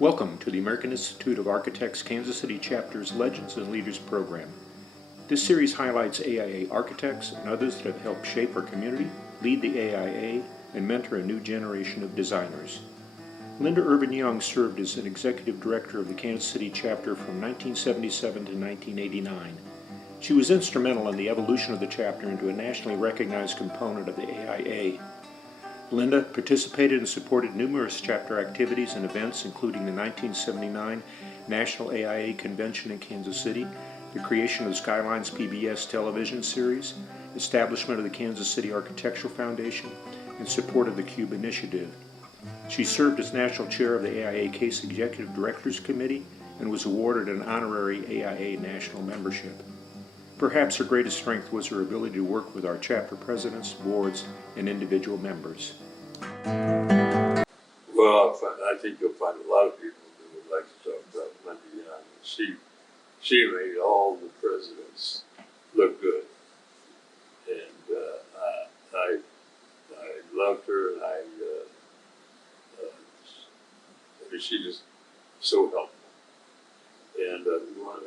Welcome to the American Institute of Architects Kansas City Chapter's Legends and Leaders program. This series highlights AIA architects and others that have helped shape our community, lead the AIA, and mentor a new generation of designers. Linda Urban Young served as an executive director of the Kansas City chapter from 1977 to 1989. She was instrumental in the evolution of the chapter into a nationally recognized component of the AIA. Linda participated and supported numerous chapter activities and events, including the 1979 National AIA Convention in Kansas City, the creation of the Skylines PBS television series, establishment of the Kansas City Architectural Foundation, and support of the CUBE Initiative. She served as national chair of the AIA Case Executive Directors Committee and was awarded an honorary AIA national membership. Perhaps her greatest strength was her ability to work with our chapter presidents, boards, and individual members. Well, I think you'll find a lot of people who would like to talk about Linda Young. She made all the presidents look good, and I loved her, and she just so helpful. And one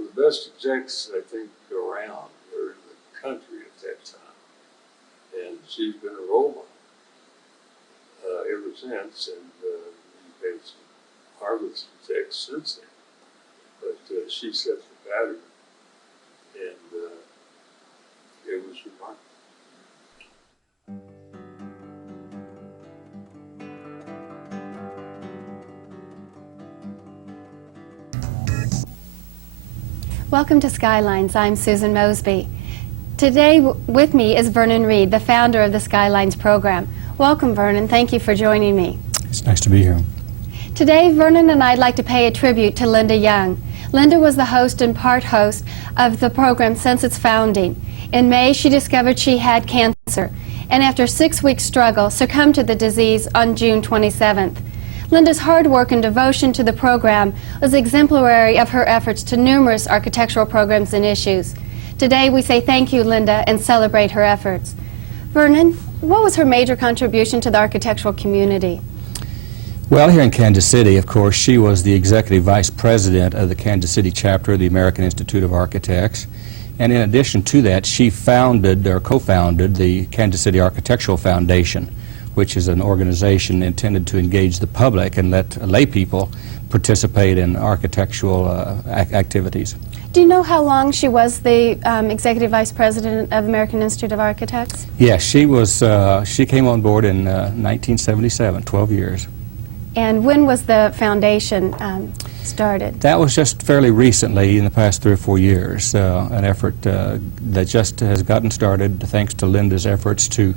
of the best execs, I think, around or in the country at that time. And she's been a role model ever since, and we've had some marvelous execs since then. But she set the pattern, and it was remarkable. Welcome to Skylines. I'm Susan Mosby. Today with me is Vernon Reed, the founder of the Skylines program. Welcome, Vernon. Thank you for joining me. It's nice to be here. Today, Vernon and I'd like to pay a tribute to Linda Young. Linda was the host and part host of the program since its founding. In May, she discovered she had cancer, and after a 6-week struggle, succumbed to the disease on June 27th. Linda's hard work and devotion to the program was exemplary of her efforts to numerous architectural programs and issues. Today we say thank you, Linda, and celebrate her efforts. Vernon, what was her major contribution to the architectural community? Well, here in Kansas City, of course, she was the executive vice president of the Kansas City chapter of the American Institute of Architects. And in addition to that, she founded or co-founded the Kansas City Architectural Foundation, which is an organization intended to engage the public and let lay people participate in architectural activities. Do you know how long she was the executive vice president of American Institute of Architects? Yes, she came on board in 1977, 12 years. And when was the foundation started? That was just fairly recently, in the past 3 or 4 years, an effort that just has gotten started thanks to Linda's efforts to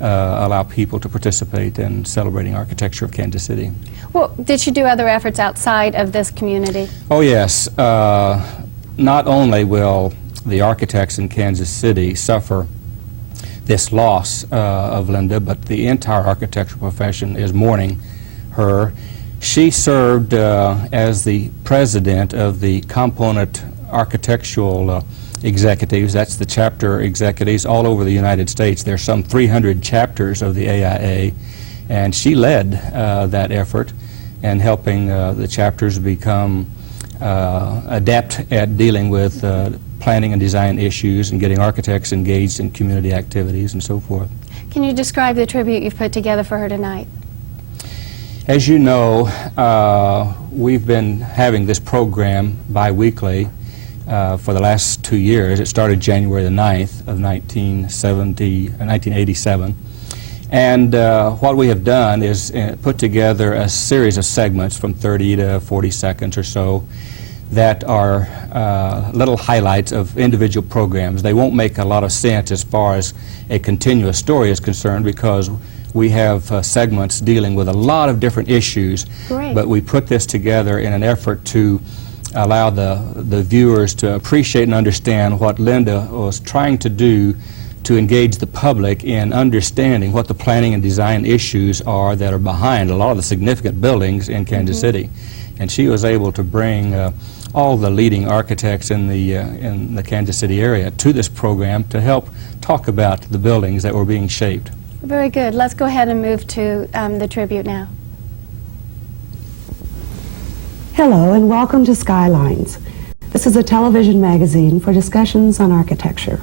allow people to participate in celebrating architecture of Kansas City. Well, did she do other efforts outside of this community? Oh yes. Not only will the architects in Kansas City suffer this loss of Linda, but the entire architectural profession is mourning her. She served as the president of the Component Architectural Executives. That's the chapter executives all over the United States. There are some 300 chapters of the AIA, and she led that effort in helping the chapters become adept at dealing with planning and design issues and getting architects engaged in community activities and so forth. Can you describe the tribute you've put together for her tonight? As you know, we've been having this program bi-weekly for the last 2 years. It started January the 9th of 1987. And what we have done is put together a series of segments from 30 to 40 seconds or so that are little highlights of individual programs. They won't make a lot of sense as far as a continuous story is concerned because we have segments dealing with a lot of different issues. Great. But we put this together in an effort to allow the viewers to appreciate and understand what Linda was trying to do to engage the public in understanding what the planning and design issues are that are behind a lot of the significant buildings in Kansas City. And she was able to bring all the leading architects in the Kansas City area to this program to help talk about the buildings that were being shaped. Very good. Let's go ahead and move to the tribute now. Hello and welcome to Skylines. This is a television magazine for discussions on architecture.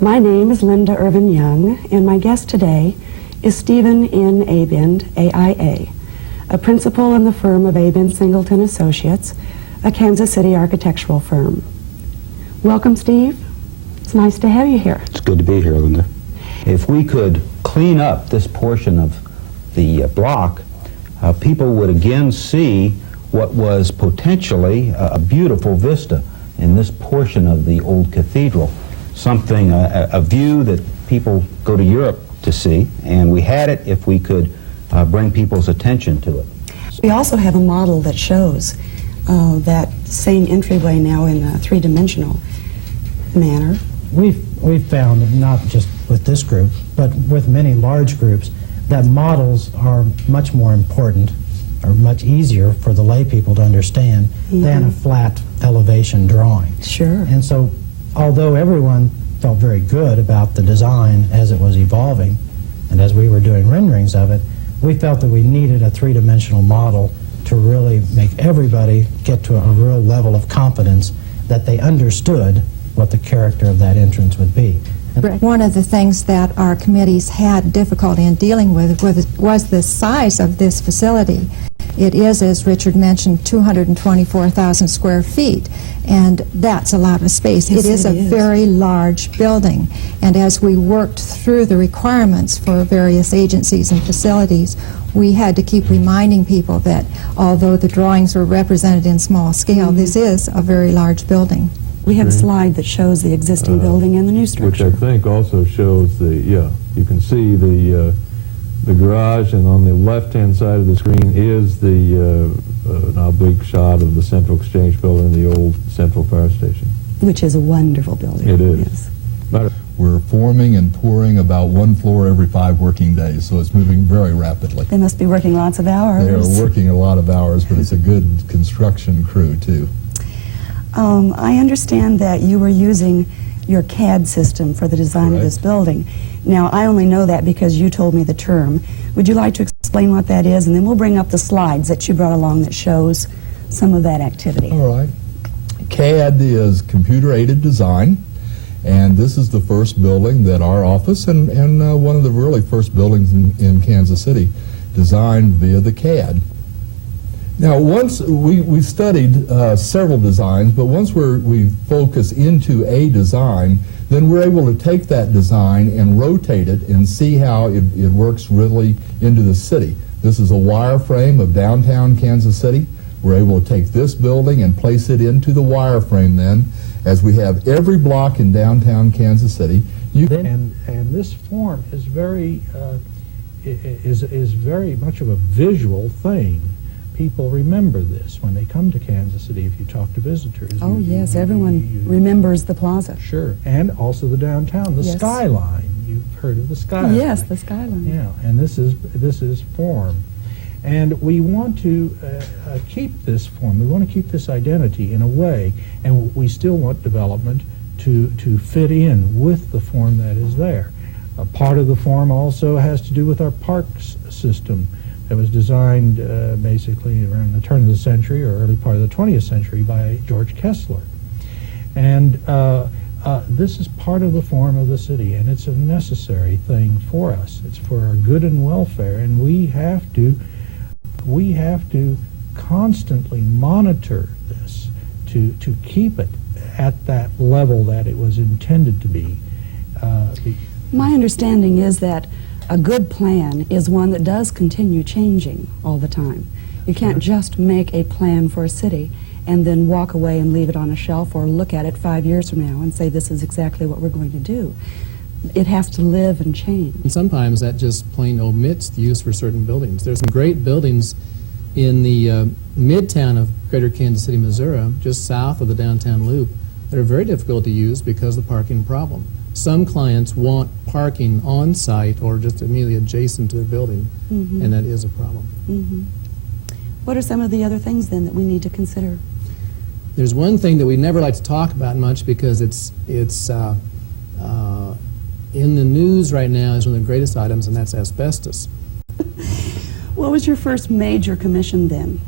My name is Linda Irvin Young, and my guest today is Stephen N. Abend, AIA, a principal in the firm of Abend Singleton Associates, a Kansas City architectural firm. Welcome, Steve. It's nice to have you here. It's good to be here, Linda. If we could clean up this portion of the block, people would again see what was potentially a beautiful vista in this portion of the old cathedral, something, a view that people go to Europe to see, and we had it if we could bring people's attention to it. We also have a model that shows that same entryway now in a three-dimensional manner. We've found, not just with this group, but with many large groups, that models are much more important or much easier for the lay people to understand than a flat elevation drawing. Sure. And so, although everyone felt very good about the design as it was evolving, and as we were doing renderings of it, we felt that we needed a three-dimensional model to really make everybody get to a real level of confidence that they understood what the character of that entrance would be. One of the things that our committees had difficulty in dealing with was the size of this facility. It is, as Richard mentioned, 224,000 square feet, and that's a lot of space. Yes, it is a very large building, and as we worked through the requirements for various agencies and facilities, we had to keep reminding people that although the drawings were represented in small scale, this is a very large building. We have a slide that shows the existing building and the new structure. Which I think also shows you can see the garage, and on the left-hand side of the screen is the an oblique shot of the Central Exchange Building, the old Central Fire Station. Which is a wonderful building. It is. Yes. We're forming and pouring about one floor every 5 working days, so it's moving very rapidly. They must be working lots of hours. They are working a lot of hours, but it's a good construction crew, too. I understand that you were using your CAD system for the design of this building. Now, I only know that because you told me the term. Would you like to explain what that is? And then we'll bring up the slides that you brought along that shows some of that activity. All right. CAD is computer-aided design, and this is the first building that our office and one of the really first buildings in Kansas City designed via the CAD. Now, once we studied several designs, but once we focus into a design, then we're able to take that design and rotate it and see how it works really into the city. This is a wireframe of downtown Kansas City. We're able to take this building and place it into the wireframe then, as we have every block in downtown Kansas City. And this form is very much of a visual thing. People remember this when they come to Kansas City. If you talk to visitors, Oh, yes, everyone remembers the plaza. Sure, and also the downtown, the Yes. skyline. You've heard of the skyline. Yes, the skyline. Yeah, and this is form, and we want to keep this form. We want to keep this identity in a way, and we still want development to fit in with the form that is there. A part of the form also has to do with our parks system that was designed basically around the turn of the century or early part of the 20th century by George Kessler. And this is part of the form of the city, and it's a necessary thing for us. It's for our good and welfare, and we have to constantly monitor this to keep it at that level that it was intended to be. My understanding is that a good plan is one that does continue changing all the time. You can't just make a plan for a city and then walk away and leave it on a shelf or look at it 5 years from now and say this is exactly what we're going to do. It has to live and change. And sometimes that just plain omits the use for certain buildings. There's some great buildings in the midtown of Greater Kansas City, Missouri, just south of the downtown loop, that are very difficult to use because of the parking problem. Some clients want parking on site or just immediately adjacent to their building, and that is a problem. What are some of the other things then that we need to consider? There's one thing that we never like to talk about much because it's in the news right now is one of the greatest items, and that's asbestos. What was your first major commission then?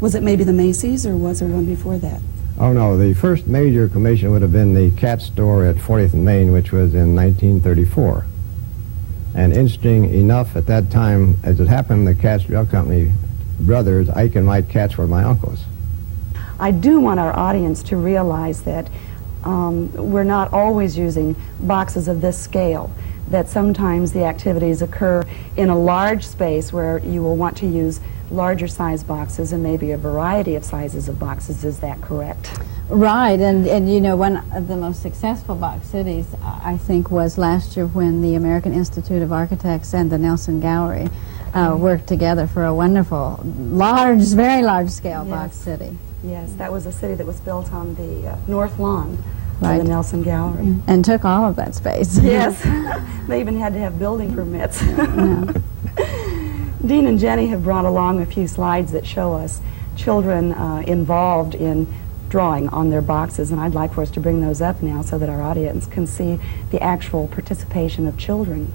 Was it maybe the Macy's, or was there one before that? Oh, no. The first major commission would have been the Cat store at 40th and Main, which was in 1934. And interesting enough, at that time, as it happened, the Katz Drug Company brothers, Ike and Mike Katz, were my uncles. I do want our audience to realize that we're not always using boxes of this scale, that sometimes the activities occur in a large space where you will want to use larger size boxes and maybe a variety of sizes of boxes. Is that correct? Right, and you know, one of the most successful box cities, I think, was last year when the American Institute of Architects and the Nelson Gallery worked together for a wonderful, large, very large scale box city. Yes, that was a city that was built on the North Lawn Right. of the Nelson Gallery. And took all of that space. Yes, they even had to have building permits. Dean and Jenny have brought along a few slides that show us children involved in drawing on their boxes, and I'd like for us to bring those up now so that our audience can see the actual participation of children.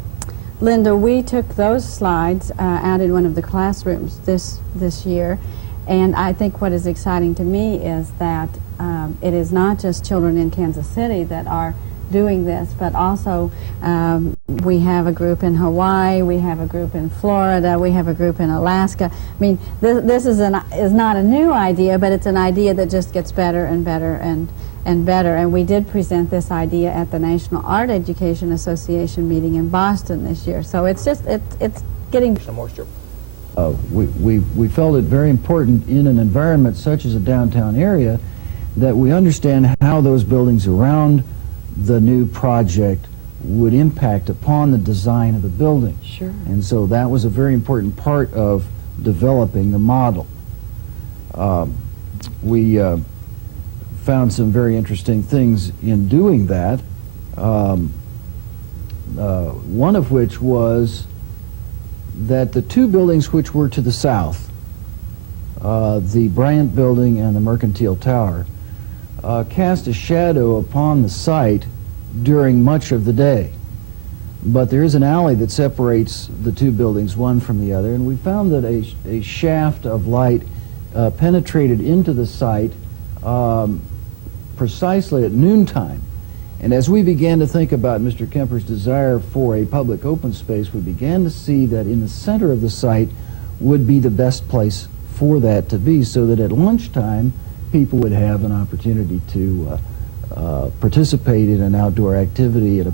Linda, we took those slides out in one of the classrooms this year, and I think what is exciting to me is that it is not just children in Kansas City that are doing this, but also we have a group in Hawaii, we have a group in Florida, we have a group in Alaska. I mean, this is not a new idea, but it's an idea that just gets better and better and better. And we did present this idea at the National Art Education Association meeting in Boston this year. So it's just, it's getting some moisture. We felt it very important in an environment such as a downtown area that we understand how those buildings around the new project would impact upon the design of the building. Sure. And so that was a very important part of developing the model. We found some very interesting things in doing that, one of which was that the two buildings which were to the south, the Bryant Building and the Mercantile Tower, cast a shadow upon the site during much of the day. But there is an alley that separates the two buildings, one from the other, and we found that a shaft of light penetrated into the site precisely at noontime. And as we began to think about Mr. Kemper's desire for a public open space, we began to see that in the center of the site would be the best place for that to be, so that at lunchtime people would have an opportunity to participate in an outdoor activity at a